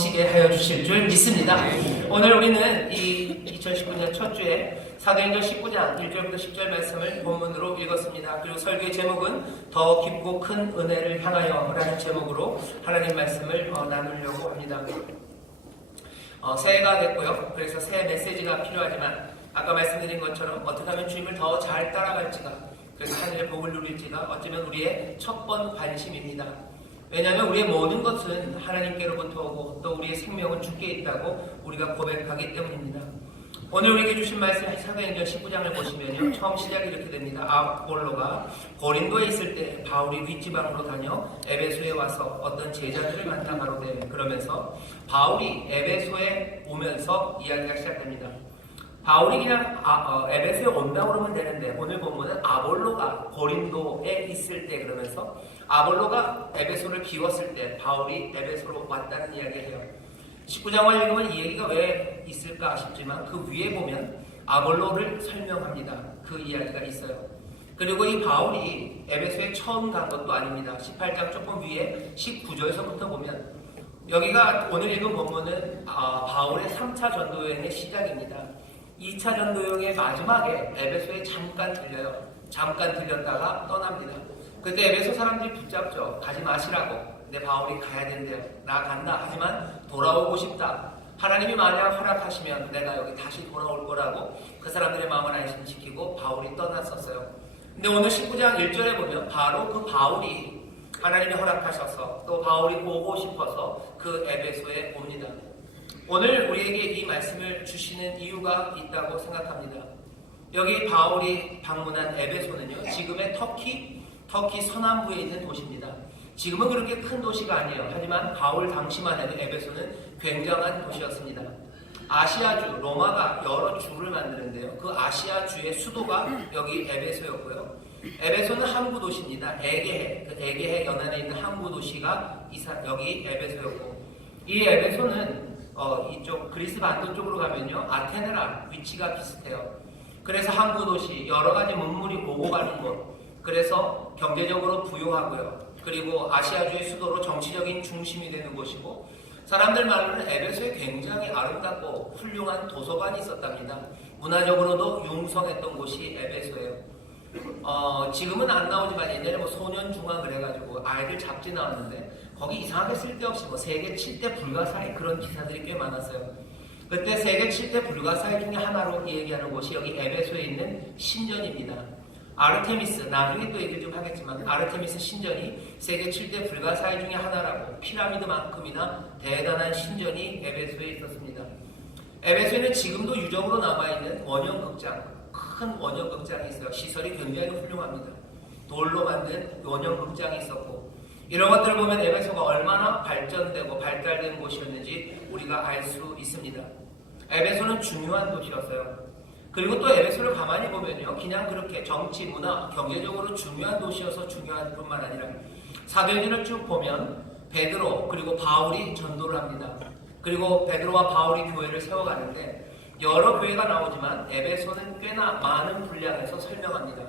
시게 하여 주실 줄 믿습니다. 오늘 우리는 이 2019년 첫 주에 사도행전 19장 1절부터 10절 말씀을 본문으로 읽었습니다. 그리고 설교의 제목은 더 깊고 큰 은혜를 향하여 라는 제목으로 하나님 말씀을 나누려고 합니다. 새해가 됐고요. 그래서 새해 메시지가 필요하지만 아까 말씀드린 것처럼 어떻게 하면 주님을 더 잘 따라갈지가, 그래서 하늘의 복을 누릴지가 어쩌면 우리의 첫 번 관심입니다. 왜냐하면 우리의 모든 것은 하나님께로부터 오고 또 우리의 생명은 주께 있다고 우리가 고백하기 때문입니다. 오늘 우리에게 주신 말씀 사도행전 19장을 보시면요, 처음 시작이 이렇게 됩니다. 아볼로가 고린도에 있을 때 바울이 윗지방으로 다녀 에베소에 와서 어떤 제자들을 만나 가로되, 그러면서 바울이 에베소에 오면서 이야기가 시작됩니다. 바울이 그냥 에베소에 온다고 그러면 되는데, 오늘 본문은 아볼로가 고린도에 있을 때 그러면서 아볼로가 에베소를 비웠을 때 바울이 에베소로 왔다는 이야기예요. 19장을 읽으면 이 얘기가 왜 있을까 싶지만 그 위에 보면 아볼로를 설명합니다. 그 이야기가 있어요. 그리고 이 바울이 에베소에 처음 간 것도 아닙니다. 18장 조금 위에 19절에서부터 보면 여기가 오늘 읽은 본문은 바울의 3차 전도여행의 시작입니다. 2차 전도여행의 마지막에 에베소에 잠깐 들려요. 잠깐 들렸다가 떠납니다. 그때 에베소 사람들이 붙잡죠. 가지 마시라고. 근데 바울이 가야 된대요. 나 간다. 하지만 돌아오고 싶다. 하나님이 만약 허락하시면 내가 여기 다시 돌아올 거라고 그 사람들의 마음을 안심시키고 바울이 떠났었어요. 근데 오늘 19장 1절에 보면 바로 그 바울이 하나님이 허락하셔서 또 바울이 보고 싶어서 그 에베소에 옵니다. 오늘 우리에게 이 말씀을 주시는 이유가 있다고 생각합니다. 여기 바울이 방문한 에베소는요, 지금의 터키 서남부에 있는 도시입니다. 지금은 그렇게 큰 도시가 아니에요. 하지만 바울 당시만 해도 에베소는 굉장한 도시였습니다. 아시아주, 로마가 여러 주를 만드는데요, 그 아시아주의 수도가 여기 에베소였고요. 에베소는 항구 도시입니다. 에게해, 그 에게해 연안에 있는 항구 도시가 여기 에베소였고, 이 에베소는 이쪽 그리스 반도 쪽으로 가면요, 아테네랑 위치가 비슷해요. 그래서 항구 도시, 여러 가지 문물이 오고 가는 곳, 그래서 경제적으로 부유하고요. 그리고 아시아주의 수도로 정치적인 중심이 되는 곳이고, 사람들 말로는 에베소에 굉장히 아름답고 훌륭한 도서관이 있었답니다. 문화적으로도 융성했던 곳이 에베소예요. 지금은 안 나오지만 옛날에 소년중앙을 해가지고 아이들 잡지 나왔는데 거기 이상하게 쓸데없이 세계 7대 불가사의 그런 기사들이 꽤 많았어요. 그때 세계 7대 불가사의 중에 하나로 얘기하는 곳이 여기 에베소에 있는 신전입니다. 아르테미스, 나중에 또 얘기 좀 하겠지만 아르테미스 신전이 세계 7대 불가사의 중에 하나라고, 피라미드만큼이나 대단한 신전이 에베소에 있었습니다. 에베소에는 지금도 유적으로 남아있는 원형극장, 큰 원형극장이 있어요. 시설이 굉장히 훌륭합니다. 돌로 만든 원형극장이 있었고, 이런 것들을 보면 에베소가 얼마나 발전되고 발달된 곳이었는지 우리가 알 수 있습니다. 에베소는 중요한 도시였어요. 그리고 또 에베소를 가만히 보면요, 그냥 그렇게 정치, 문화, 경제적으로 중요한 도시여서 중요한 뿐만 아니라 사도행전을 쭉 보면 베드로 그리고 바울이 전도를 합니다. 그리고 베드로와 바울이 교회를 세워가는데 여러 교회가 나오지만 에베소는 꽤나 많은 분량에서 설명합니다.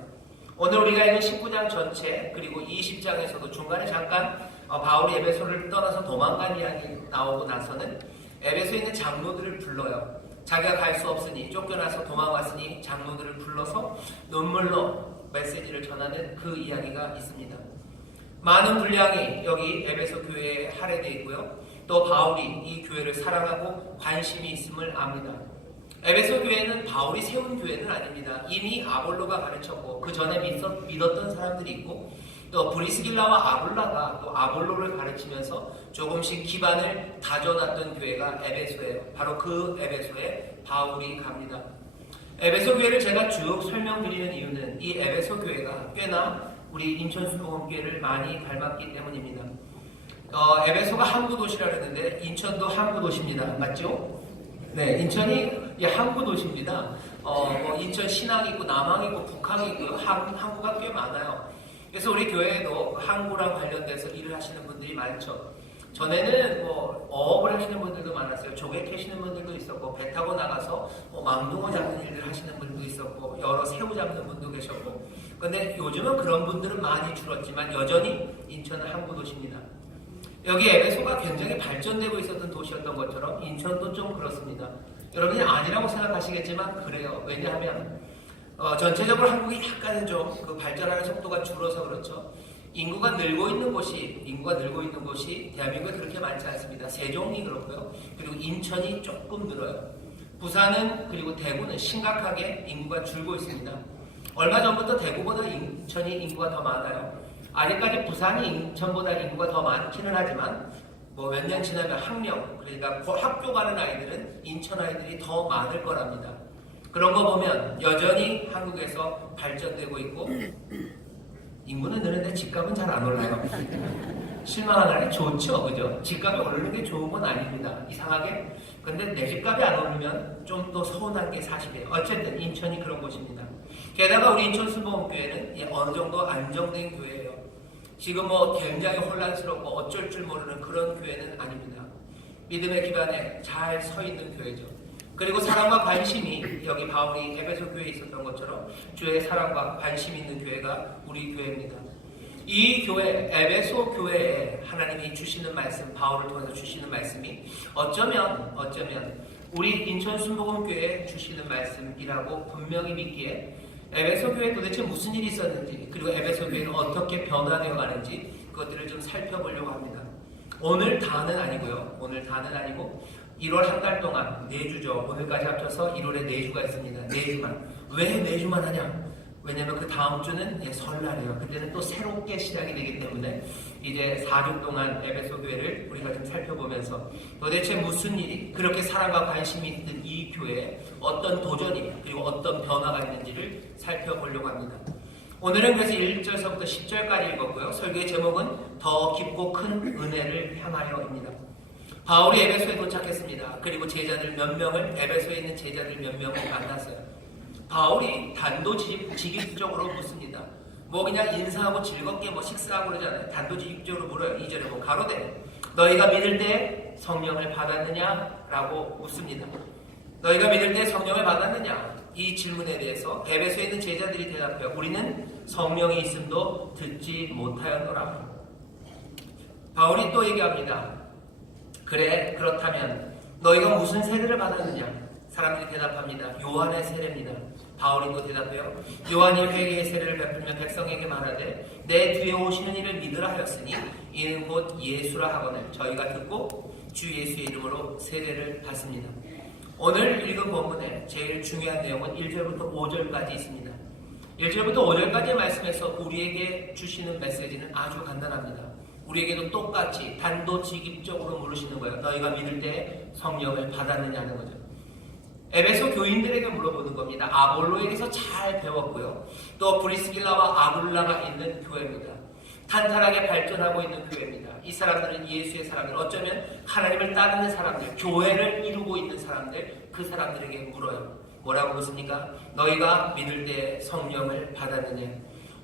오늘 우리가 읽은 19장 전체 그리고 20장에서도 중간에 잠깐 바울이 에베소를 떠나서 도망간 이야기 나오고 나서는 에베소에 있는 장로들을 불러요. 자기가 갈 수 없으니, 쫓겨나서 도망왔으니 장로들을 불러서 눈물로 메시지를 전하는 그 이야기가 있습니다. 많은 분량이 여기 에베소 교회에 할애되어 있고요. 또 바울이 이 교회를 사랑하고 관심이 있음을 압니다. 에베소 교회는 바울이 세운 교회는 아닙니다. 이미 아볼로가 가르쳤고 그 전에 믿었던 사람들이 있고, 또 브리스길라와 아굴라가 또 아볼로를 가르치면서 조금씩 기반을 다져놨던 교회가 에베소예요. 바로 그 에베소에 바울이 갑니다. 에베소 교회를 제가 쭉 설명드리는 이유는 이 에베소 교회가 꽤나 우리 인천수목원교회를 많이 닮았기 때문입니다. 에베소가 항구 도시라고 했는데 인천도 항구 도시입니다. 맞죠? 네, 인천이 항구 도시입니다. 인천 신항이 있고 남항이 있고 북항이 있고요. 항구가 꽤 많아요. 그래서 우리 교회에도 항구랑 관련돼서 일을 하시는 분들이 많죠. 전에는 어업을 하시는 분들도 많았어요. 조개 캐시는 분들도 있었고, 배 타고 나가서 망둥어 잡는 일을 하시는 분도 있었고, 여러 새우 잡는 분도 계셨고. 근데 요즘은 그런 분들은 많이 줄었지만 여전히 인천은 항구 도시입니다. 여기 에베소가 굉장히 발전되고 있었던 도시였던 것처럼 인천도 좀 그렇습니다. 여러분이 아니라고 생각하시겠지만 그래요. 왜냐하면 전체적으로 한국이 약간은 좀 그 발전하는 속도가 줄어서 그렇죠. 인구가 늘고 있는 곳이 대한민국에 그렇게 많지 않습니다. 세종이 그렇고요. 그리고 인천이 조금 늘어요. 부산은 그리고 대구는 심각하게 인구가 줄고 있습니다. 얼마 전부터 대구보다 인천이 인구가 더 많아요. 아직까지 부산이 인천보다 인구가 더 많기는 하지만 뭐 몇 년 지나면 학령, 그러니까 학교 가는 아이들은 인천 아이들이 더 많을 거랍니다. 그런 거 보면 여전히 한국에서 발전되고 있고 인구는 느는데 집값은 잘 안 올라요. 실망하나요? 좋죠, 그죠? 집값이 오르는 게 좋은 건 아닙니다. 이상하게. 근데 내 집값이 안 오르면 좀 더 서운한 게 사실이에요. 어쨌든 인천이 그런 곳입니다. 게다가 우리 인천 순복음교회는 어느 정도 안정된 교회예요. 지금 뭐 굉장히 혼란스럽고 어쩔 줄 모르는 그런 교회는 아닙니다. 믿음의 기반에 잘 서 있는 교회죠. 그리고 사랑과 관심이 여기 바울이 에베소 교회에 있었던 것처럼 주의 사랑과 관심 있는 교회가 우리 교회입니다. 이 교회, 에베소 교회에 하나님이 주시는 말씀, 바울을 통해서 주시는 말씀이 어쩌면 우리 인천 순복음교회에 주시는 말씀이라고 분명히 믿기에 에베소 교회에 도대체 무슨 일이 있었는지, 그리고 에베소 교회는 어떻게 변화되어 가는지 그것들을 좀 살펴보려고 합니다. 오늘 다는 아니고 1월 한 달 동안 4주죠. 오늘까지 합쳐서 1월에 4주가 있습니다. 4주만. 왜 4주만 하냐? 왜냐면 그 다음 주는 설날이에요. 그때는 또 새롭게 시작이 되기 때문에 이제 4주 동안 에베소 교회를 우리가 좀 살펴보면서 도대체 무슨 일이 그렇게 사랑과 관심이 있는 이 교회에 어떤 도전이 그리고 어떤 변화가 있는지를 살펴보려고 합니다. 오늘은 그래서 1절서부터 10절까지 읽었고요. 설교의 제목은 더 깊고 큰 은혜를 향하여입니다. 바울이 에베소에 도착했습니다. 그리고 제자들 몇 명을, 에베소에 있는 제자들 몇 명을 만났어요. 바울이 단도직입적으로 묻습니다. 뭐 그냥 인사하고 즐겁게 뭐 식사하고 그러잖아요. 단도직입적으로 물어요. 2절에 뭐 가로되 너희가 믿을 때 성령을 받았느냐? 라고 묻습니다. 너희가 믿을 때 성령을 받았느냐? 이 질문에 대해서 에베소에 있는 제자들이 대답해요. 우리는 성령이 있음도 듣지 못하였노라. 바울이 또 얘기합니다. 그래, 그렇다면 너희가 무슨 세례를 받았느냐? 사람들이 대답합니다. 요한의 세례입니다. 바울이 또 대답해요. 요한이 회개의 세례를 베풀며 백성에게 말하되 내 뒤에 오시는 이를 믿으라 하였으니 이는 곧 예수라 하거늘 저희가 듣고 주 예수의 이름으로 세례를 받습니다. 오늘 읽은 본문의 제일 중요한 내용은 1절부터 5절까지 있습니다. 1절부터 5절까지의 말씀에서 우리에게 주시는 메시지는 아주 간단합니다. 우리에게도 똑같이 단도직입적으로 물으시는 거예요. 너희가 믿을 때 성령을 받았느냐는 거죠. 에베소 교인들에게 물어보는 겁니다. 아볼로에게서 잘 배웠고요. 또 브리스길라와 아굴라가 있는 교회입니다. 탄탄하게 발전하고 있는 교회입니다. 이 사람들은 예수의 사람들, 어쩌면 하나님을 따르는 사람들, 교회를 이루고 있는 사람들, 그 사람들에게 물어요. 뭐라고 묻습니까? 너희가 믿을 때 성령을 받았느냐?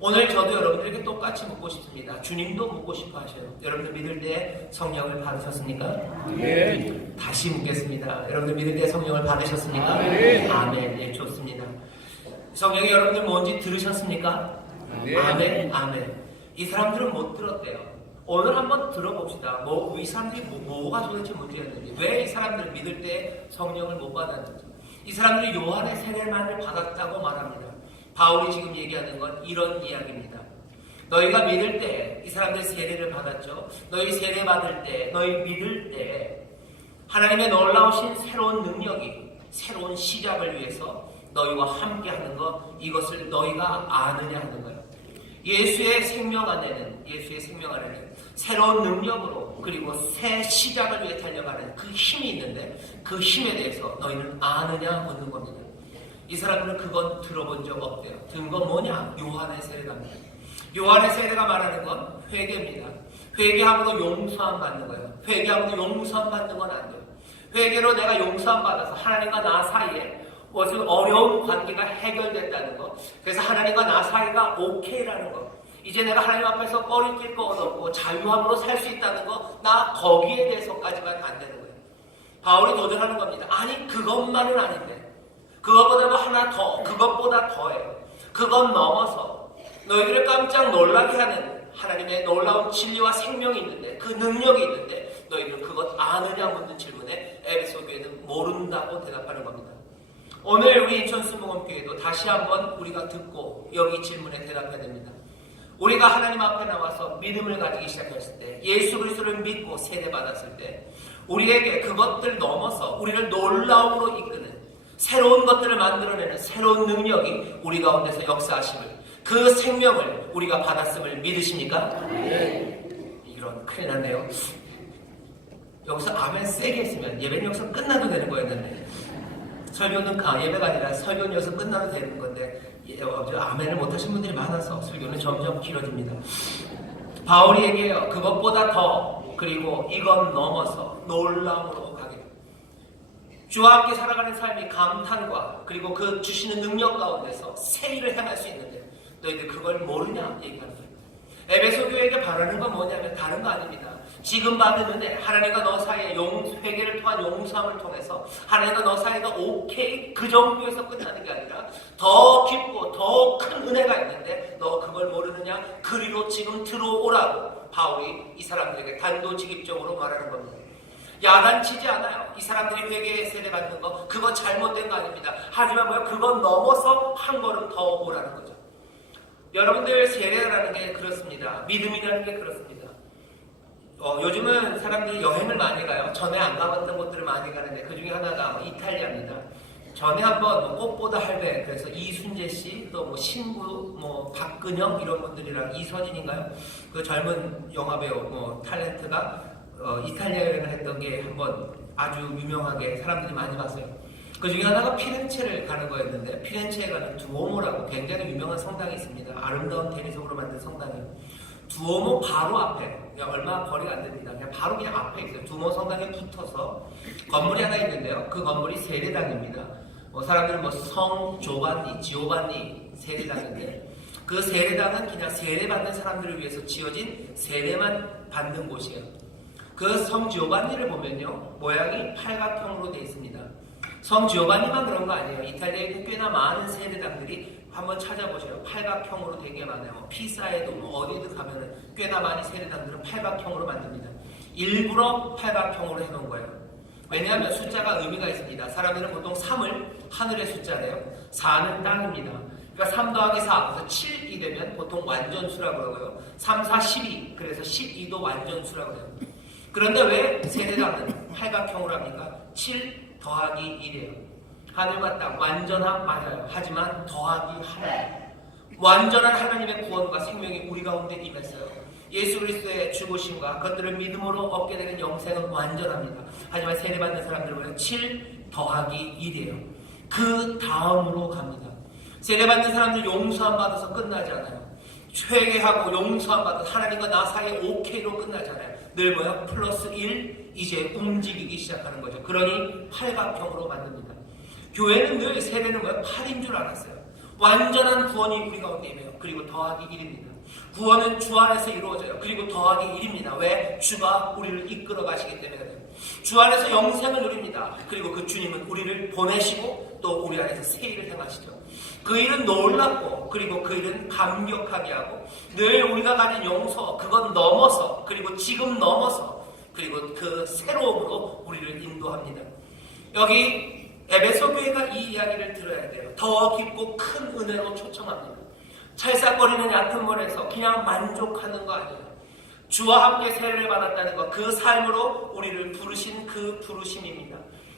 오늘 저도 여러분들에게 똑같이 묻고 싶습니다. 주님도 묻고 싶어 하셔요. 여러분들 믿을 때 성령을 받으셨습니까? 네. 다시 묻겠습니다. 여러분들 믿을 때 성령을 받으셨습니까? 네. 아멘. 네, 좋습니다. 성령이 여러분들 뭔지 들으셨습니까? 네. 아멘. 아멘. 이 사람들은 못 들었대요. 오늘 한번 들어봅시다. 이 사람들이 뭐가 도대체 문제였는지, 왜 이 사람들은 믿을 때 성령을 못 받았는지. 이 사람들이 요한의 세례만을 받았다고 말합니다. 바울이 지금 얘기하는 건 이런 이야기입니다. 너희가 믿을 때, 이 사람들 세례를 받았죠. 너희 세례 받을 때, 너희 믿을 때 하나님의 놀라우신 새로운 능력이, 새로운 시작을 위해서 너희와 함께 하는 것, 이것을 너희가 아느냐 하는 거예요. 예수의 생명 안에는 새로운 능력으로 그리고 새 시작을 위해 달려가는 그 힘이 있는데 그 힘에 대해서 너희는 아느냐 묻는 겁니다. 이 사람들은 그건 들어본 적 없대요. 들은 건 뭐냐? 요한의 세례랍니다. 요한의 세례가 말하는 건 회개입니다. 회개함으로 용서함 받는 거예요. 회개함으로 용서함 받는 건 안 돼요. 회개로 내가 용서함 받아서 하나님과 나 사이에 무슨 어려운 관계가 해결됐다는 거. 그래서 하나님과 나 사이가 오케이라는 거. 이제 내가 하나님 앞에서 꺼리 낄 거 얻었고 자유함으로 살 수 있다는 거. 나 거기에 대해서까지만 안 되는 거예요. 바울이 도전하는 겁니다. 아니 그것만은 아닌데. 그것보다 하나 더, 그것보다 더해요. 그것 넘어서 너희들을 깜짝 놀라게 하는 하나님의 놀라운 진리와 생명이 있는데, 그 능력이 있는데 너희는 그것 아느냐 묻는 질문에 에베소 교회는 모른다고 대답하는 겁니다. 오늘 우리 인천 수목원교회도 다시 한번 우리가 듣고 여기 질문에 대답해야 됩니다. 우리가 하나님 앞에 나와서 믿음을 가지기 시작했을 때, 예수 그리스도를 믿고 세례받았을 때, 우리에게 그것들 넘어서 우리를 놀라움으로 이끄는 새로운 것들을 만들어내는 새로운 능력이 우리 가운데서 역사하심을, 그 생명을 우리가 받았음을 믿으십니까? 네. 이런 큰일 났네요. 여기서 아멘 세게 했으면 예배는 여기서 끝나도 되는 거였는데, 설교는 예배가 아니라 설교는 여기서 끝나도 되는 건데 아멘을 못하신 분들이 많아서 설교는 점점 길어집니다. 바울이 얘기해요. 그것보다 더, 그리고 이건 넘어서 놀라움으로 가게. 주와 함께 살아가는 삶이 감탄과 그리고 그 주시는 능력 가운데서 새 일을 행할 수 있는데 너희들 그걸 모르냐 얘기하는 거예요. 에베소 교회에게 바라는 건 뭐냐면 다른 거 아닙니다. 지금 받은 은혜, 하나님과 너 사이의 회개를 통한 용서함을 통해서 하나님과 너 사이가 오케이 그 정도에서 끝나는 게 아니라 더 깊고 더 큰 은혜가 있는데 너 그걸 모르느냐? 그리로 지금 들어오라고 바울이 이 사람들에게 단도직입적으로 말하는 겁니다. 야단치지 않아요. 이 사람들이 회개에 세례받는 거 그거 잘못된 거 아닙니다. 하지만 뭐야? 그건 넘어서 한 걸음 더 오라는 거죠. 여러분들 세례라는 게 그렇습니다. 믿음이라는 게 그렇습니다. 요즘은 사람들이 여행을 많이 가요. 전에 안 가봤던 곳들을 많이 가는데 그 중에 하나가 이탈리아입니다. 전에 한번 꽃보다 할배, 그래서 이순재 씨, 또 신부, 박근영 이런 분들이랑 이서진인가요? 그 젊은 영화배우 탤런트가 이탈리아 여행을 했던 게 한번 아주 유명하게 사람들이 많이 봤어요. 그 중에 하나가 피렌체를 가는 거였는데, 피렌체에 가는 두오모라고 굉장히 유명한 성당이 있습니다. 아름다운 대리석으로 만든 성당이에요. 두오모 바로 앞에, 그냥 얼마 거리가 안 됩니다. 바로 앞에 있어요. 두오모 성당에 붙어서 건물이 하나 있는데요. 그 건물이 세례당입니다. 사람들은 성 지오반니 세례당인데, 그 세례당은 그냥 세례받는 사람들을 위해서 지어진 세례만 받는 곳이에요. 그 성 지오반니를 보면요, 모양이 팔각형으로 되어 있습니다. 성 지오반니만 그런 거 아니에요. 이탈리아에도 꽤나 많은 세례당들이 한번 찾아보세요. 팔각형으로 되게 많아요. 피사에도 어디든 가면은 꽤나 많이 세례당들은 팔각형으로 만듭니다. 일부러 팔각형으로 해놓은 거예요. 왜냐하면 숫자가 의미가 있습니다. 사람들은 보통 3을 하늘의 숫자래요. 4는 땅입니다. 그러니까 3 더하기 4, 그래서 7이 되면 보통 완전수라고 그러고요. 3, 4, 12, 그래서 12도 완전수라고 해요. 그런데 왜 세례당은 팔각형으로 합니까? 7 더하기 1이에요. 하늘과 땅, 완전함 맞아요. 하지만 더하기 하나. 완전한 하나님의 구원과 생명이 우리 가운데 임했어요. 예수 그리스도의 죽으심과 그것들을 믿음으로 얻게 되는 영생은 완전합니다. 하지만 세례받는 사람들은 7 더하기 1이에요. 그 다음으로 갑니다. 세례받는 사람들 용서함 받아서 끝나지 않아요. 회개하고 용서함 받아서 하나님과 나 사이에 오케이로 끝나잖아요. 늘 플러스 1, 이제 움직이기 시작하는 거죠. 그러니 팔각형으로 만듭니다. 교회는 늘 세례는 8인 줄 알았어요. 완전한 구원이 우리 가운데 임해요. 그리고 더하기 1입니다. 구원은 주 안에서 이루어져요. 그리고 더하기 1입니다. 왜? 주가 우리를 이끌어 가시기 때문에 그래요. 주 안에서 영생을 누립니다. 그리고 그 주님은 우리를 보내시고 또 우리 안에서 새 일을 행하시죠. 그 일은 놀랍고, 그리고 그 일은 감격하게 하고, 늘 우리가 가진 용서, 그건 넘어서, 그리고 지금 넘어서, 그리고 그 새로움으로 우리를 인도합니다. 여기 에베소 교회가 이 이야기를 들어야 돼요. 더 깊고 큰 은혜로 초청합니다. 찰싹거리는 얕은 물에서 그냥 만족하는 거 아니에요. 주와 함께 세례를 받았다는 것, 그 삶으로 우리를 부르신 그 부르심입니다.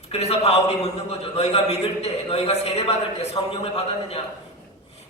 그래서 바울이 묻는 거죠. 너희가 믿을 때, 너희가 세례받을 때 성령을 받았느냐?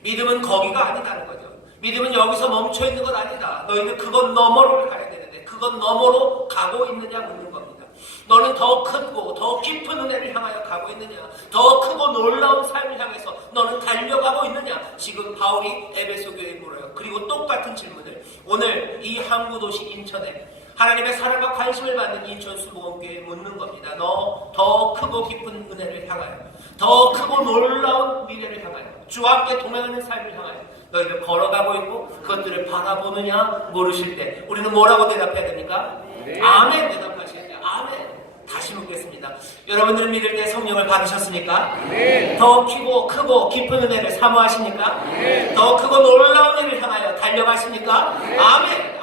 믿음은 거기가 아니다는 거죠. 믿음은 여기서 멈춰있는 건 아니다. 너희는 그건 너머로 가야 되는데 그건 너머로 가고 있느냐 묻는 겁니다. 너는 더 크고 더 깊은 은혜를 향하여 가고 있느냐? 더 크고 놀라운 삶을 향해서 너는 달려가고 있느냐? 지금 바울이 에베소 교회에 물어요. 그리고 똑같은 질문을 오늘 이 항구도시 인천에 하나님의 사랑과 관심을 받는 인천 수목원교회에 묻는 겁니다. 너 더 크고 깊은 은혜를 향하여, 더 크고 놀라운 미래를 향하여, 주와 함께 동행하는 삶을 향하여 너희들 걸어가고 있고 그것들을 바라보느냐 모르실 때 우리는 뭐라고 대답해야 됩니까? 네. 아멘 대답하셔야 돼요. 아멘. 다시 묻겠습니다. 여러분들은 믿을 때 성령을 받으셨습니까? 네. 더 크고 깊은 은혜를 사모하십니까? 네. 더 크고 놀라운 은혜를 향하여 달려가십니까? 네. 아멘.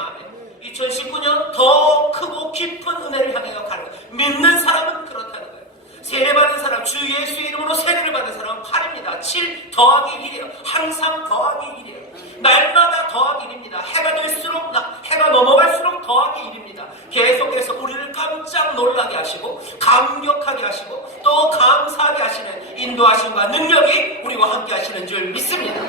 2019년 더 크고 깊은 은혜를 향하여 가는 거예요. 믿는 사람은 그렇다는 거예요. 세례받은 사람, 주 예수 이름으로 세례를 받은 사람은 8입니다. 7 더하기 1이에요. 항상 더하기 1이에요. 날마다 더하기 1입니다. 해가 될수록, 해가 넘어갈수록 더하기 1입니다. 계속해서 우리를 깜짝 놀라게 하시고 감격하게 하시고 또 감사하게 하시는 인도하심과 능력이 우리와 함께 하시는 줄 믿습니다.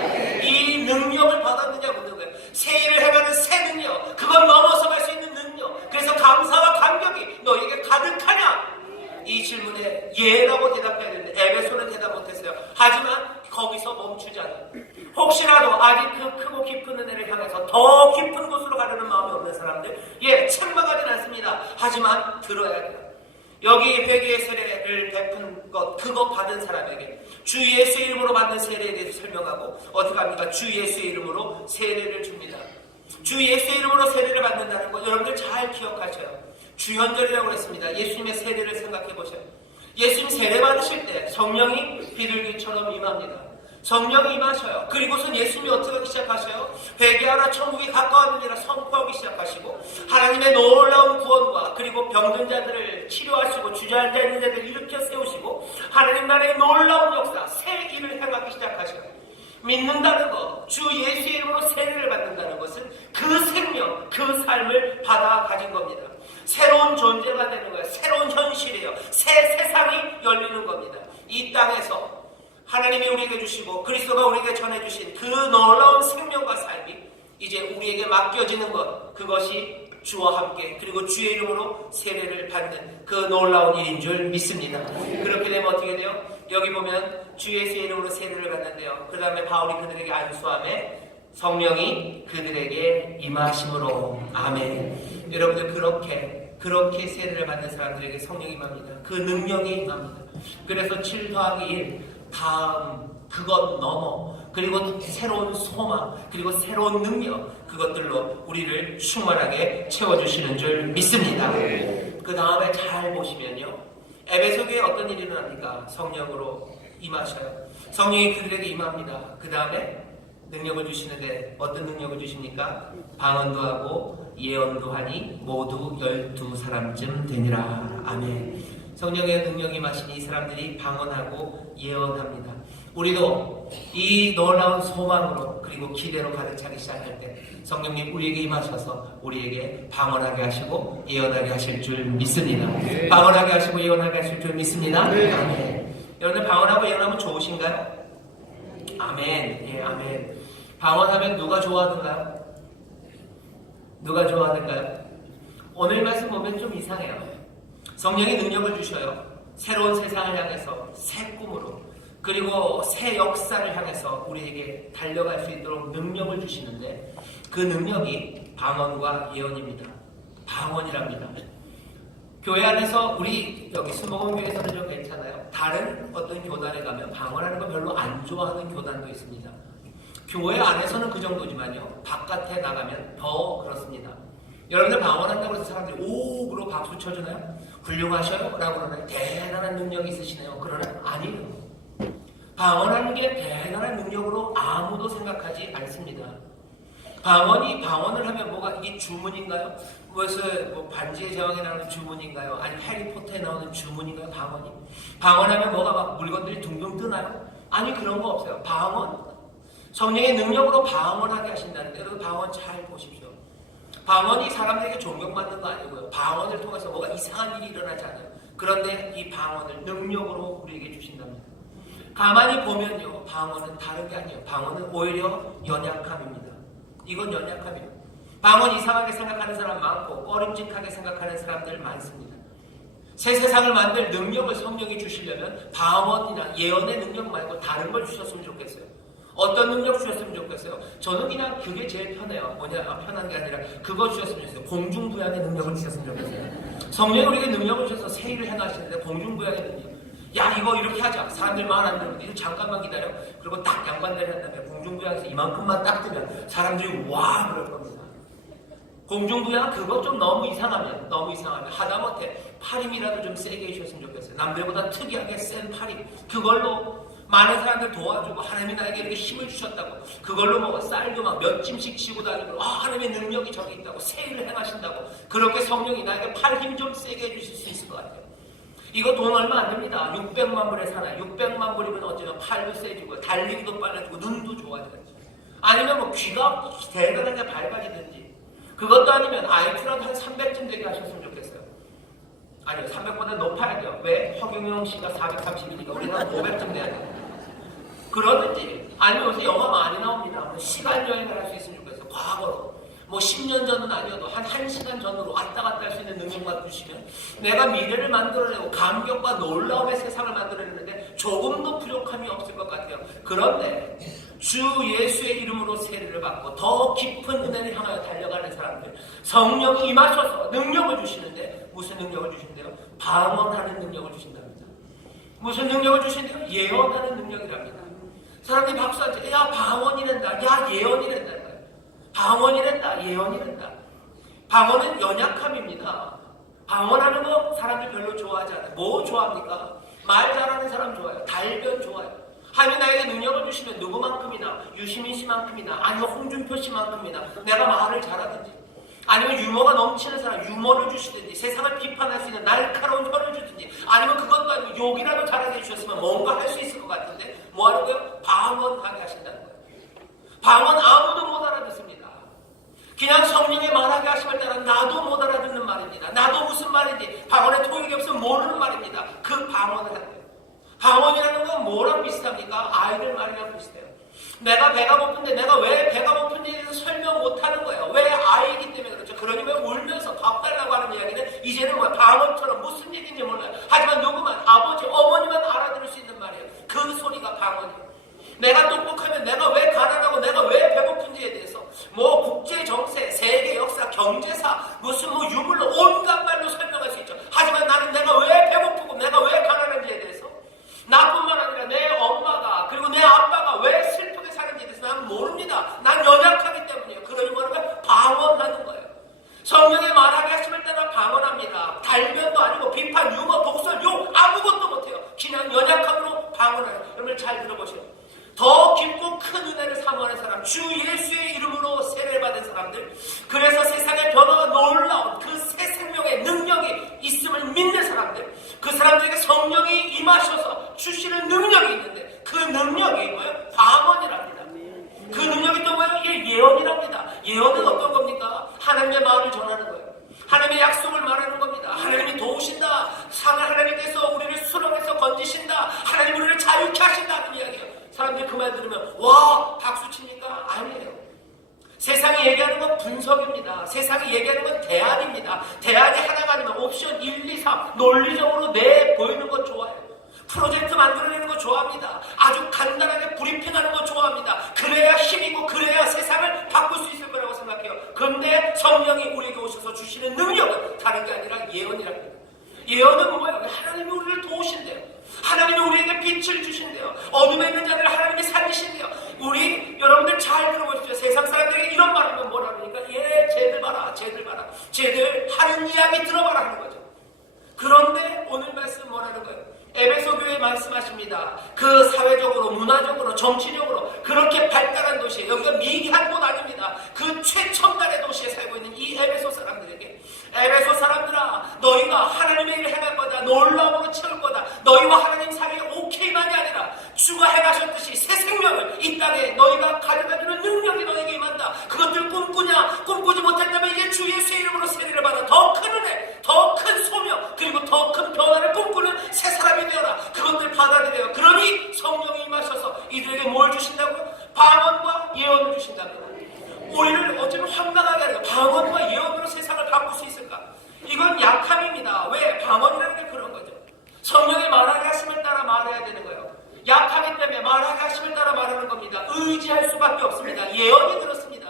이 능력을 받았느냐 묻는 거예요. 세일을 해가는 새 능력, 그걸 넘어서 갈 수 있는 능력. 그래서 감사와 감격이 너에게 가득하냐? 이 질문에 예라고 대답해야 되는데 에베소는 대답 못했어요. 하지만 거기서 멈추지 않아요. 혹시라도 아직 그 크고 깊은 은혜를 향해서 더 깊은 곳으로 가려는 마음이 없는 사람들, 책망하지는 않습니다. 하지만 들어야 돼요. 여기 회개의 세례를 베푼 것, 그거 받은 사람에게 주 예수의 이름으로 받는 세례에 대해서 설명하고 어떻게 합니까? 주 예수의 이름으로 세례를 줍니다. 주 예수의 이름으로 세례를 받는다는 것 여러분들 잘 기억하셔요. 주현절이라고 했습니다. 예수님의 세례를 생각해 보세요. 예수님 세례 받으실 때 성령이 비둘기처럼 임합니다. 성령이 임하셔요. 그리고선 예수님이 어떻게 하기 시작하셔요? 회개하라 천국이 가까웠느니라 선포하기 시작하시고 하나님의 놀라운 구원과 그리고 병든 자들을 치료하시고 주저앉아 있는 자들을 일으켜 세우시고 하나님 나라의 놀라운 역사, 새 일을 행하기 시작하셔요. 믿는다는 것, 주 예수의 이름으로 세례를 받는다는 것은 그 생명, 그 삶을 받아 가진 겁니다. 새로운 존재가 되는 거예요. 새로운 현실이에요. 새 세상이 열리는 겁니다. 이 땅에서 하나님이 우리에게 주시고 그리스도가 우리에게 전해주신 그 놀라운 생명과 삶이 이제 우리에게 맡겨지는 것, 그것이 주와 함께 그리고 주의 이름으로 세례를 받는 그 놀라운 일인 줄 믿습니다. 그렇게 되면 어떻게 돼요? 여기 보면 주 예수의 이름으로 세례를 받는데요. 그 다음에 바울이 그들에게 안수함에 성령이 그들에게 임하심으로. 아멘. 여러분들 그렇게 세례를 받는 사람들에게 성령이 임합니다. 그 능력이 임합니다. 그래서 7 더하기 1 다음 그것 넘어 그리고 새로운 소망 그리고 새로운 능력, 그것들로 우리를 충만하게 채워주시는 줄 믿습니다. 그 다음에 잘 보시면요, 에베소교에 어떤 일이 일어납니까? 성령으로 임하셔요. 성령이 그들에게 임합니다. 그 다음에 능력을 주시는데 어떤 능력을 주십니까? 방언도 하고 예언도 하니 모두 12사람쯤 되니라. 아멘. 성령의 능력이 임하시니 이 사람들이 방언하고 예언합니다. 우리도 이 놀라운 소망으로 그리고 기대로 가득 차기 시작할 때 성령님 우리에게 임하셔서 우리에게 방언하게 하시고 예언하게 하실 줄 믿습니다. 네. 방언하게 하시고 예언하게 하실 줄 믿습니다. 네. 아멘. 여러분들 방언하고 예언하면 좋으신가요? 아멘. 예, 아멘. 방언하면 누가 좋아하던가요? 누가 좋아하던가요? 오늘 말씀 보면 좀 이상해요. 성령이 능력을 주셔요. 새로운 세상을 향해서 새 꿈으로 그리고 새 역사를 향해서 우리에게 달려갈 수 있도록 능력을 주시는데 그 능력이 방언과 예언입니다. 방언이랍니다. 교회 안에서 우리 여기 수목원교회에서는 좀 괜찮아요. 다른 어떤 교단에 가면 방언하는 거 별로 안 좋아하는 교단도 있습니다. 교회 안에서는 그 정도지만요, 바깥에 나가면 더 그렇습니다. 여러분들 방언한다고 해서 사람들이 오! 그러고 박수 쳐주나요? 훌륭하셔요? 라고 그러나요? 대단한 능력이 있으시네요. 그러나요? 아니에요. 방언하는 게 대단한 능력으로 아무도 생각하지 않습니다. 방언을 하면 뭐가 이게 주문인가요? 무엇을 뭐 반지의 제왕에 나오는 주문인가요? 아니 해리포터에 나오는 주문인가요? 방언하면 뭐가 막 물건들이 둥둥 뜨나요? 아니 그런 거 없어요. 성령의 능력으로 방언하게 하신다는데 여러분 방언 잘 보십시오. 방언이 사람들에게 존경받는 거 아니고요. 방언을 통해서 뭐가 이상한 일이 일어나지 않아요. 그런데 이 방언을 능력으로 우리에게 주신답니다. 가만히 보면요, 방언은 다른 게 아니에요. 방언은 오히려 연약함입니다. 이건 연약함이에요. 방언 이상하게 생각하는 사람 많고 꺼림직하게 생각하는 사람들 많습니다. 새 세상을 만들 능력을 성령이 주시려면 방언이나 예언의 능력 말고 다른 걸 주셨으면 좋겠어요. 어떤 능력 주셨으면 좋겠어요? 저는 그냥 그게 제일 편해요. 편한 게 아니라 그거 주셨으면 좋겠어요. 공중부양의 능력을 주셨으면 좋겠어요. 성령이 우리에게 능력을 주셔서 새 일을 행하시는데 공중부양의 능력. 야, 이거 이렇게 하자. 사람들 말 안 듣는데 이거 잠깐만 기다려. 그리고 딱 양반대를 한 다음에 공중부양에서 이만큼만 딱 뜨면 사람들이 와 그럴 겁니다. 공중부양 그거 좀 너무 이상하면 하다못해 팔힘이라도 좀 세게 해주셨으면 좋겠어요. 남들보다 특이하게 센 팔힘, 그걸로 많은 사람들 도와주고 하나님이 나에게 이렇게 힘을 주셨다고 그걸로 뭐 쌀도 막 몇 짐씩 지고 다니고 하나님의 능력이 저기 있다고 세일을 행하신다고 그렇게 성령이 나에게 팔힘 좀 세게 해주실 수 있을 것 같아요. 이거 돈 얼마 안 됩니다. 600만 불에 사나요. 600만 불이면 어쩌면 팔도 세지고 달리기도 빨라지고 눈도 좋아지든지 아니면 뭐 귀가 대단하게 밝아지든지 그것도 아니면 IQ라도 한 300쯤 되게 하셨으면 좋겠어요. 아니요, 300보다 높아야 돼요. 왜? 허경영 씨가 430이니까 우리는 한 500쯤 돼야 돼요. 그러든지 아니면 요새 영화 많이 나옵니다. 시간 여행을 할 수 있으면 좋겠어요. 과거로. 뭐 10년 전은 아니어도 한 1시간 전으로 왔다 갔다 할 수 있는 능력만 주시면 내가 미래를 만들어내고 감격과 놀라움의 세상을 만들어내는데 조금도 부족함이 없을 것 같아요. 그런데 주 예수의 이름으로 세례를 받고 더 깊은 은혜를 향하여 달려가는 사람들 성령이 임하셔서 능력을 주시는데 무슨 능력을 주신대요? 방언하는 능력을 주신답니다. 무슨 능력을 주신대요? 예언하는 능력이랍니다. 사람들이 박수하지 야 방언이란다 야 예언이란다 방언이란다 예언이란다. 방언은 연약함입니다. 방언하는 거 사람들 별로 좋아하지 않아요. 뭐 좋아합니까? 말 잘하는 사람 좋아요. 달변 좋아요. 하나님 나에게 능력을 주시면 누구만큼이나 유시민 씨만큼이나 아니면 홍준표 씨만큼이나 내가 말을 잘하든지 아니면 유머가 넘치는 사람 유머를 주시든지 세상을 비판할 수 있는 날카로운 혀를 주든지 아니면 그것도 아니고 욕이라도 잘하게 해주셨으면 뭔가 할 수 있을 것 같은데 뭐 하는 거예요? 방언하게 하신다는 거예요. 방언 아무도 못 알아듣습니다. 그냥 성령의 말하게 하심을 따라 나도 못 알아듣는 말입니다. 나도 무슨 말인지 방언에 통역이 없으면 모르는 말입니다. 그 방언을 하는 거예요. 방언이라는 건 뭐랑 비슷합니까? 아이들 말이랑 비슷해요. 내가 배가 고픈데 내가 왜 배가 고픈지에 대해서 설명 못하는 거예요. 왜 아이이기 때문에 그렇죠. 그러니 왜 울면서 밥 달라고 하는 이야기는 이제는 뭐 방언처럼 무슨 얘기인지 몰라요. 하지만 누구만 아버지 어머니만 알아들을 수 있는 말이에요. 그 소리가 방언이에요. 내가 똑똑하면 내가 왜 가난하고 내가 왜 배고픈지에 대해서 뭐 국제 정세, 세계 역사, 경제사 무슨 뭐 유물로 온갖 말로 설명할 수 있죠. 하지만 나는 내가 왜 배고프고 내가 왜 가난한지에 대해서 나뿐만 아니라 내 엄마가 그리고 내 아빠가 왜 슬프게 사는지에 대해서 나는 모릅니다. 난 연약하기 때문이에요. 그러니 뭐냐면 방언하는 거예요. 성령의 말하게 하심을 따라 방언합니다. 달변도 아니고 비판, 유머, 독설, 욕 아무것도 못해요. 그냥 연약함으로 방언해요. 여러분 잘 들어보세요. 더 깊고 큰 은혜를 사모하는 사람, 주 예수의 이름으로 세례를 받은 사람들, 그래서 세상의 변화가 놀라운 그 새 생명의 능력이 있음을 믿는 사람들, 그 사람들에게 성령이 임하셔서 주시는 능력이 있는데 그 능력이 뭐예요? 방언이랍니다. 그 능력이 또 뭐예요? 예언이랍니다. 예언은 어떤 겁니까? 하나님의 마음을 전하는 거예요. 하나님의 약속을 말하는 겁니다. 하나님이 도우신다. 하나님께서 우리를 수렁에서 건지신다. 하나님 우리를 자유케 하신다는 이야기예요. 사람들이 그 말 들으면 와 박수 칩니까? 아니에요. 세상이 얘기하는 건 분석입니다. 세상이 얘기하는 건 대안입니다. 대안이 하나가 아니면 옵션 1, 2, 3 논리적으로 보이는 거 좋아해요. 프로젝트 만들어내는 거 좋아합니다. 아주 간단하게 브리핑하는 거 좋아합니다. 그래야 힘이고 그래야 세상을 바꿀 수 있을 거라고 생각해요. 그런데 성령이 우리에게 오셔서 주시는 능력은 다른 게 아니라 예언이랍니다. 예언은 뭐예요? 하나님이 우리를 도우신대요. 하나님이 우리에게 빛을 주신대요. 어둠에 있는 자들을 하나님이 살리신대요. 우리 여러분들 잘 들어보십시오. 세상 사람들에게 이런 말하면 뭐라 그러니까 쟤들 봐라 쟤들 하는 이야기 들어봐라 하는 거죠. 그런데 오늘 말씀 뭐라는 거예요? 에베소 교회 말씀하십니다. 그 사회적으로 문화적으로 정치적으로 그렇게 발달한 도시에 여기가 미개한 곳 아닙니다. 그 최첨단의 도시에 살고 있는 이 에베소 사람들에게 에베소 사람들아 너희가 하나님의 일을 행할 거다. 놀라움으로 채울 거다. 너희와 하나님 사이에 오케이만이 아니라 주가 행하셨듯이 새 생명을 이 땅에 너희가 가져다주는 능력이 너에게 임한다. 그것들 꿈꾸냐? 꿈꾸지 못했다면 이제 주 예수의 이름으로 세례를 받아 더 큰 은혜, 더 큰 소명 그리고 더 큰 변화를 꿈꾸는 새 사람이 되어라. 그것들 받아들여요. 그러니 성령이 임하셔서 이들에게 뭘 주신다고요? 방언과 예언을 주신답니다. 우리를 어쩌면 황당하게 하는 방언과 예언으로 세상을 바꿀 수 있을까? 이건 약함입니다. 왜? 방언이라는 게 그런 거죠. 성령이 말하게 하심을 따라 말해야 되는 거예요. 약하기 때문에 말하게 하심을 따라 말하는 겁니다. 의지할 수밖에 없습니다. 예언이 그렇습니다.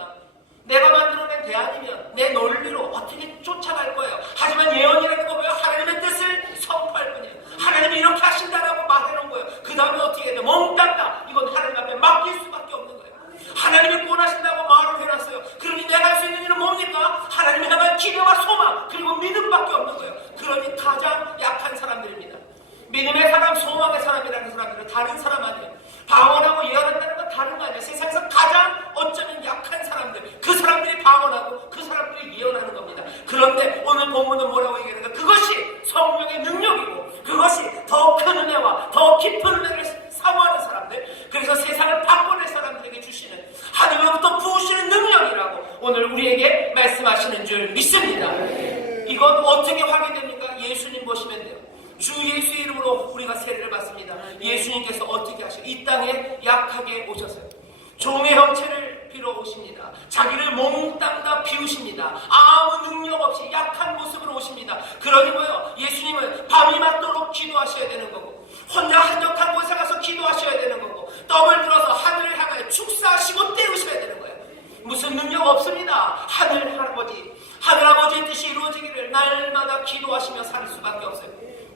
내가 만들어낸 대안이면 내 논리로 어떻게 쫓아갈 거예요. 하지만 예언이라는 건 뭐예요? 하나님의 뜻을 선포할 뿐이에요. 하나님이 이렇게 하신다라고 말해놓은 거예요. 그 다음에 어떻게 해야 돼? 멍땅다. 이건 하나님 앞에 맡길 수밖에 없는 거예요. 하나님이 원하신다고 말을 해놨어요. 그러니 내가 할 수 있는 일은 뭡니까? 하나님 믿음의 사람, 소망의 사람이라는 사람들은 다른 사람 아니에요. 방언하고 예언한다는 건 다른 거 아니에요. 세상에서 가장 어쩌면 약한 사람들, 그 사람들이 방언하고 그 사람들이 예언하는 겁니다. 그런데 오늘 본문은 뭐라고 얘기하는가? 그것이 성령의 능력이고 그것이 더 큰 은혜와 더 깊은 은혜를 사모하는 사람들, 그래서 세상을 바꿔낼 사람들에게 주시는 하나님으로부터 부으시는 능력이라고 오늘 우리에게 말씀하시는 줄 믿습니다. 이건 어떻게 확인됩니까? 예수님 보시면 돼요. 주 예수의 이름으로 우리가 세례를 받습니다. 예수님께서 어떻게 하셔요? 이 땅에 약하게 오셨어요. 종의 형체를 빌어 오십니다. 자기를 몽땅 다 비우십니다. 아무 능력 없이 약한 모습으로 오십니다. 그러니 뭐예요? 예수님은 밤이 맞도록 기도하셔야 되는 거고, 혼자 한적한 곳에 가서 기도하셔야 되는 거고, 떡을 들어서 하늘을 향하여 축사하시고 떼우셔야 되는 거예요. 무슨 능력 없습니다. 하늘아버지의 뜻이 이루어지기를 날마다 기도하시며 살 수밖에 없어요.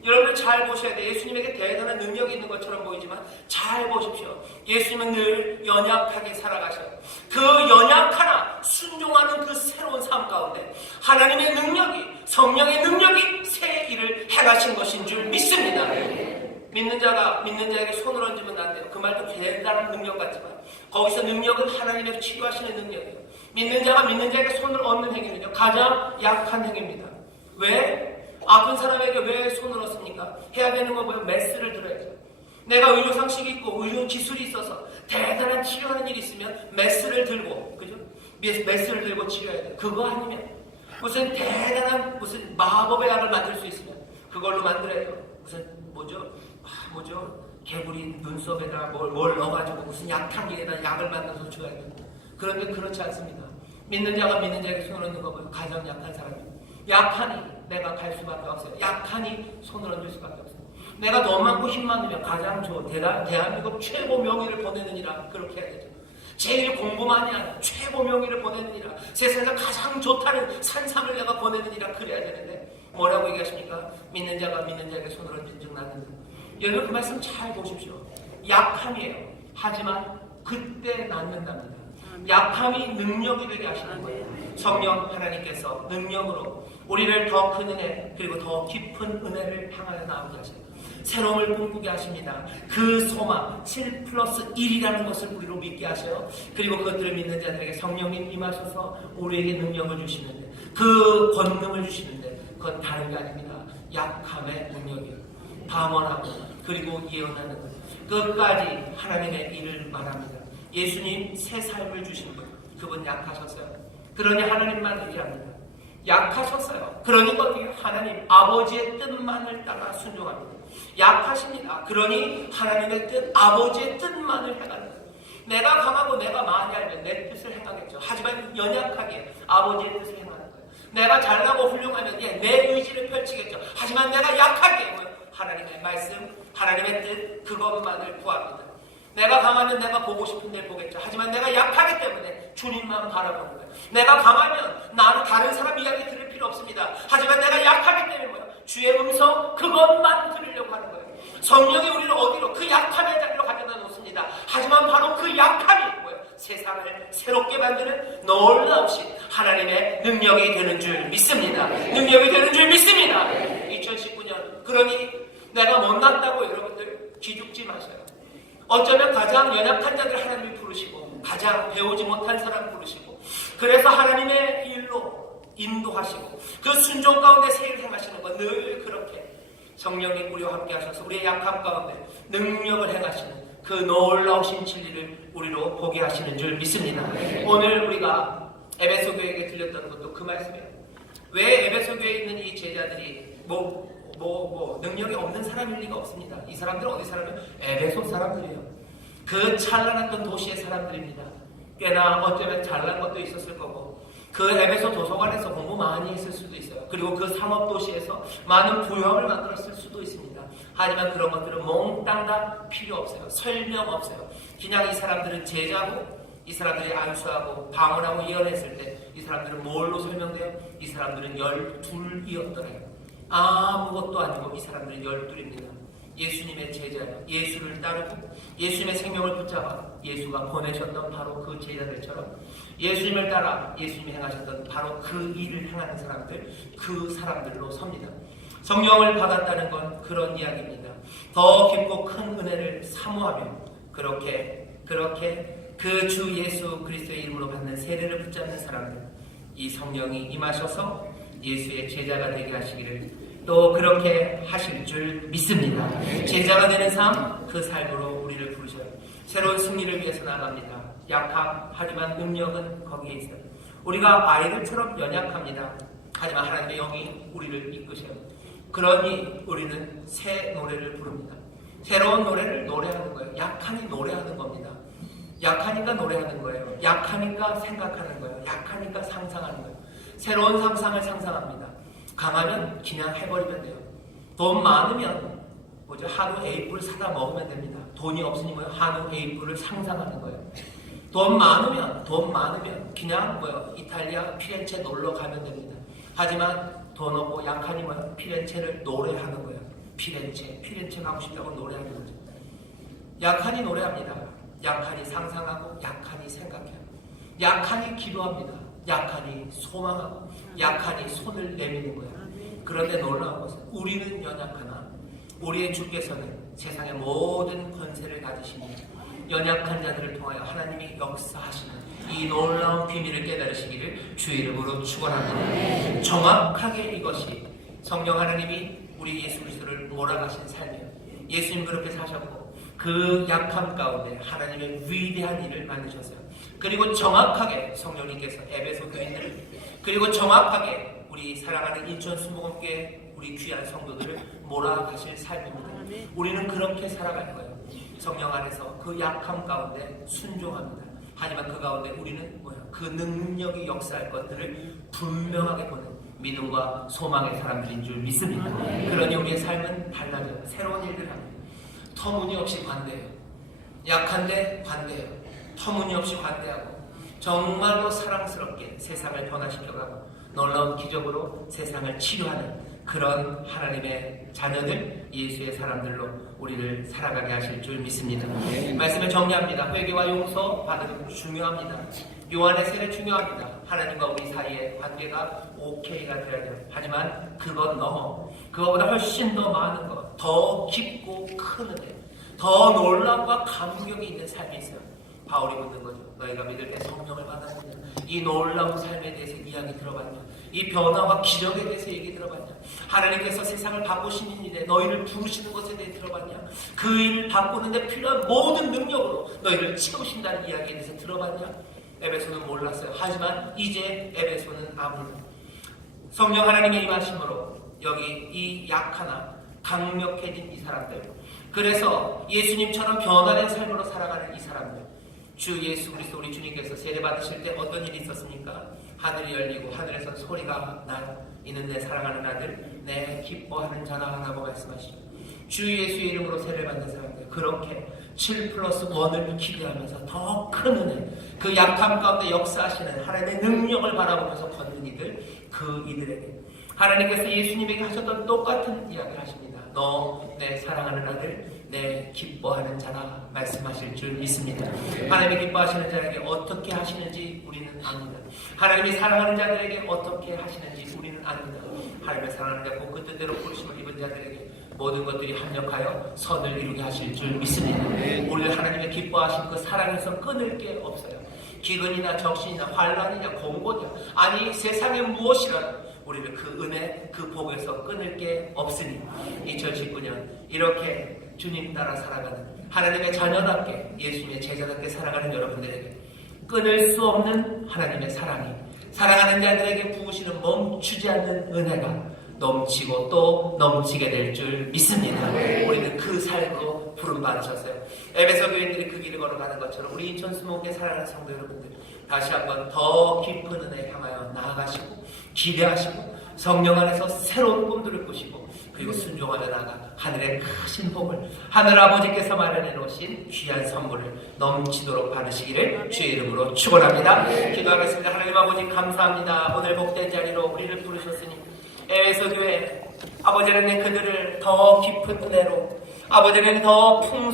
여러분들 잘 보셔야 돼요. 예수님에게 대단한 능력이 있는 것처럼 보이지만 잘 보십시오. 예수님은 늘 연약하게 살아가셔요. 그 연약하나 순종하는 그 새로운 삶 가운데 하나님의 능력이, 성령의 능력이 새 일을 행하신 것인 줄 믿습니다. 믿는 자가 믿는 자에게 손을 얹으면 안 돼요. 그 말도 대단한 능력 같지만 거기서 능력은 하나님의 치유하시는 능력이에요. 믿는 자가 믿는 자에게 손을 얹는 행위는요, 가장 약한 행위입니다. 왜? 아픈 사람에게 왜 손을 얹습니까? 해야 되는 건 뭐예요? 메스를 들어야죠. 내가 의료 상식이 있고 의료 기술이 있어서 대단한 치료하는 일이 있으면 메스를 들고, 그죠? 메스를 들고 치료해야 돼요. 그거 아니면 무슨 대단한 무슨 마법의 약을 만들 수 있으면 그걸로 만들어야죠. 무슨 뭐죠? 개구리 눈썹에다 뭘 넣어가지고 무슨 약탕기에다 약을 만들어서 줘야 돼요. 그런데 그렇지 않습니다. 믿는 자가 믿는 자에게 손을 얹는 거 보면 가장 약한 사람입니다. 약하니 내가 갈 수밖에 없어요. 약하니 손을 얹을 수밖에 없어요. 내가 더 많고 힘 많으면 가장 좋은 대한민국 최고 명의를 보내느니라, 그렇게 해야 되죠. 제일 공부 많이 하는 최고 명의를 보내느니라, 세상에서 가장 좋다는 산삼을 내가 보내느니라, 그래야 되는데 뭐라고 얘기하십니까? 믿는 자가 믿는 자에게 손을 얹은 즉 낫는다. 여러분 그 말씀 잘 보십시오. 약함이에요. 하지만 그때 낫는답니다. 약함이 능력이 되게 하시는 거예요. 성령 하나님께서 능력으로 우리를 더 큰 은혜, 그리고 더 깊은 은혜를 향하여 나오게 하셔요. 새로움을 꿈꾸게 하십니다. 그 소망 7+1이라는 것을 우리로 믿게 하셔요. 그리고 그것들을 믿는 자들에게 성령님 임하셔서 우리에게 능력을 주시는데, 그 권능을 주시는데 그건 다른 게 아닙니다. 약함의 능력이에요. 방언하고 그리고 예언하는 것, 끝까지 하나님의 일을 말합니다. 예수님 새 삶을 주신 분, 그분 약하셨어요. 그러니 하나님만 의지합니다. 약하셨어요. 그러니까 하나님 아버지의 뜻만을 따라 순종합니다. 약하십니다. 그러니 하나님의 뜻, 아버지의 뜻만을 행하는 거예요. 내가 강하고 내가 많이 알면 내 뜻을 행하겠죠. 하지만 연약하게 아버지의 뜻을 행하는 거예요. 내가 잘나고 훌륭하면 내 의지를 펼치겠죠. 하지만 내가 약하게 하나님의 말씀, 하나님의 뜻, 그것만을 구합니다. 내가 강하면 내가 보고 싶은 데 보겠죠. 하지만 내가 약하기 때문에 주님만 바라보는 거예요. 내가 강하면 나는 다른 사람 이야기 들을 필요 없습니다. 하지만 내가 약하기 때문에 뭐예요? 주의 음성, 그것만 들으려고 하는 거예요. 성령이 우리를 어디로? 그 약함의 자리로 가져다 놓습니다. 하지만 바로 그 약함이 뭐예요? 세상을 새롭게 만드는 놀라우신 하나님의 능력이 되는 줄 믿습니다. 능력이 되는 줄 믿습니다. 2019년, 그러니 내가 못났다고 여러분들 기죽지 마세요. 어쩌면 가장 연약한 자들 하나님이 부르시고, 가장 배우지 못한 사람 부르시고, 그래서 하나님의 일로 인도하시고 그 순종 가운데 세일 행하시는 건 늘 그렇게 성령이 우리와 함께 하셔서 우리의 약함 가운데 능력을 행하시는 그 놀라우신 진리를 우리로 보게 하시는 줄 믿습니다. 오늘 우리가 에베소 교회에게 들렸던 것도 그 말씀이에요. 왜 에베소 교회에 있는 이 제자들이 능력이 없는 사람일 리가 없습니다. 이 사람들은 어디 사람이에요? 에베소 사람들이에요. 그 찬란했던 도시의 사람들입니다. 꽤나 어쩌면 잘난 것도 있었을 거고, 그 에베소 도서관에서 공부 많이 했을 수도 있어요. 그리고 그 상업도시에서 많은 부형을 만들었을 수도 있습니다. 하지만 그런 것들은 몽땅 다 필요 없어요. 설명 없어요. 그냥 이 사람들은 제자고, 이 사람들이 안수하고 방언하고 예언했을 때 이 사람들은 뭘로 설명돼요? 이 사람들은 12이었더래요. 아무것도 아니고 이 사람들은 12입니다. 예수님의 제자예요. 예수를 따르고 예수님의 생명을 붙잡아 예수가 보내셨던 바로 그 제자들처럼 예수님을 따라 예수님이 행하셨던 바로 그 일을 행하는 사람들, 그 사람들로 섭니다. 성령을 받았다는 건 그런 이야기입니다. 더 깊고 큰 은혜를 사모하며 그렇게 그 주 예수 그리스도의 이름으로 받는 세례를 붙잡는 사람들, 이 성령이 임하셔서 예수의 제자가 되게 하시기를 또 그렇게 하실 줄 믿습니다. 제자가 되는 삶, 그 삶으로 우리를 부르셔요. 새로운 승리를 위해서 나갑니다. 약하지만 능력은 거기에 있어요. 우리가 아이들처럼 연약합니다. 하지만 하나님의 영이 우리를 이끄셔요. 그러니 우리는 새 노래를 부릅니다. 새로운 노래를 노래하는 거예요. 약하니 노래하는 겁니다. 약하니까 노래하는 거예요. 약하니까 생각하는 거예요. 약하니까 상상하는 거예요. 새로운 상상을 상상합니다. 강하면 그냥 해버리면 돼요. 돈 많으면 한우 A뿔 사다 먹으면 됩니다. 돈이 없으니 한우 A뿔을 상상하는 거예요. 돈 많으면 그냥 이탈리아 피렌체 놀러 가면 됩니다. 하지만 돈 없고 약하니 피렌체를 노래하는 거예요. 피렌체 가고 싶다고 노래하는 거죠. 약하니 노래합니다. 약하니 상상하고 약하니 생각해요. 약하니 기도합니다. 약하니 소망하고 약하니 손을 내미는 거예요. 그런데 놀라운 것은 우리는 연약하나 우리의 주께서는 세상의 모든 권세를 가지시니 연약한 자들을 통하여 하나님이 역사하시는 이 놀라운 비밀을 깨달으시기를 주의 이름으로 축원합니다. 정확하게 이것이 성령 하나님이 우리 예수 그리스도를 몰아가신 삶이에요. 예수님 그렇게 사셨고 그 약함 가운데 하나님의 위대한 일을 만드셨어요. 그리고 정확하게 성령님께서 에베소 교인들을 그리고 정확하게 우리 사랑하는 인천 순복음교회 우리 귀한 성도들을 몰아가실 삶입니다. 우리는 그렇게 살아갈 거예요. 성령 안에서 그 약함 가운데 순종합니다. 하지만 그 가운데 우리는 그 능력이 역사할 것들을 분명하게 보는 믿음과 소망의 사람들인 줄 믿습니다. 그러니 우리의 삶은 달라져요. 새로운 일들을 합니다. 터무니없이 관대해요. 약한데 관대해요. 터무니없이 관대하고 정말로 사랑스럽게 세상을 변화시켜가고 놀라운 기적으로 세상을 치료하는 그런 하나님의 자녀들, 예수의 사람들로 우리를 살아가게 하실 줄 믿습니다. 말씀을 정리합니다. 회개와 용서 받으면 중요합니다. 요한의 세례 중요합니다. 하나님과 우리 사이의 관계가 오케이가 되어야 돼요. 하지만 그것 넘어 그거보다 훨씬 더 많은 것, 더 깊고 큰 은혜, 더 놀람과 감격이 있는 삶이 있어요. 바울이 묻는 거죠. 너희가 믿을 때 성령을 받았느냐? 이 놀라운 삶에 대해서 이야기 들어봤냐? 이 변화와 기적에 대해서 얘기 들어봤냐? 하나님께서 세상을 바꾸시는 일에 너희를 부르시는 것에 대해 들어봤냐? 그 일을 바꾸는데 필요한 모든 능력으로 너희를 채우신다는 이야기에 대해서 들어봤냐? 에베소는 몰랐어요. 하지만 이제 에베소는 압니다. 성령 하나님의 임하심으로 여기 이 약하나 강력해진 이 사람들, 그래서 예수님처럼 변화된 삶으로 살아가는 이 사람들, 주 예수 그리스도 우리 주님께서 세례 받으실 때 어떤 일이 있었습니까? 하늘이 열리고 하늘에서 소리가 나요. 이는 내 사랑하는 아들, 내 기뻐하는 자라 라고 말씀하시죠. 주 예수의 이름으로 세례 받는 사람들, 그렇게 7+1을 기대하면서 더 큰 은혜, 그 약함 가운데 역사하시는 하나님의 능력을 바라보면서 걷는 이들, 그 이들에게 하나님께서 예수님에게 하셨던 똑같은 이야기를 하십니다. 너 내 사랑하는 아들, 내 기뻐하는 자라 말씀하실 줄 믿습니다. 하나님이 기뻐하시는 자에게 어떻게 하시는지 우리는 압니다. 하나님이 사랑하는 자들에게 어떻게 하시는지 우리는 압니다. 하나님의 사랑하는 자, 그 뜻대로 부르심을 입은 자들에게 모든 것들이 합력하여 선을 이루게 하실 줄 믿습니다. 우리를 하나님의 기뻐하신 그 사랑에서 끊을 게 없어요. 기근이나 적신이나 환란이냐 공고냐 아니 세상에 무엇이라도 우리를 그 은혜, 그 복에서 끊을 게 없으니 2019년 이렇게 주님 따라 살아가는 하나님의 자녀답게 예수님의 제자답게 살아가는 여러분들에게 끊을 수 없는 하나님의 사랑이 사랑하는 자들에게 부으시는 멈추지 않는 은혜가 넘치고 또 넘치게 될 줄 믿습니다. 우리는 그 삶으로 부름받으셨어요. 에베소 교인들이 그 길을 걸어가는 것처럼 우리 인천 수목에 사랑하는 성도 여러분들 다시 한번 더 깊은 은혜에 향하여 나아가시고 기대하시고 성령 안에서 새로운 꿈들을 꾸시고 그리고 순종하며 나아가 하늘의 크신 복을 하늘아버지께서 마련해 놓으신 귀한 선물을 넘치도록 받으시기를 주의 이름으로 축원합니다. 기도하겠습니다. 하나님 아버지 감사합니다. 오늘 복된 자리로 우리를 부르셨으니 에베소 교회 아버지는 그들을 더 깊은 은혜로 아버지는 더 풍성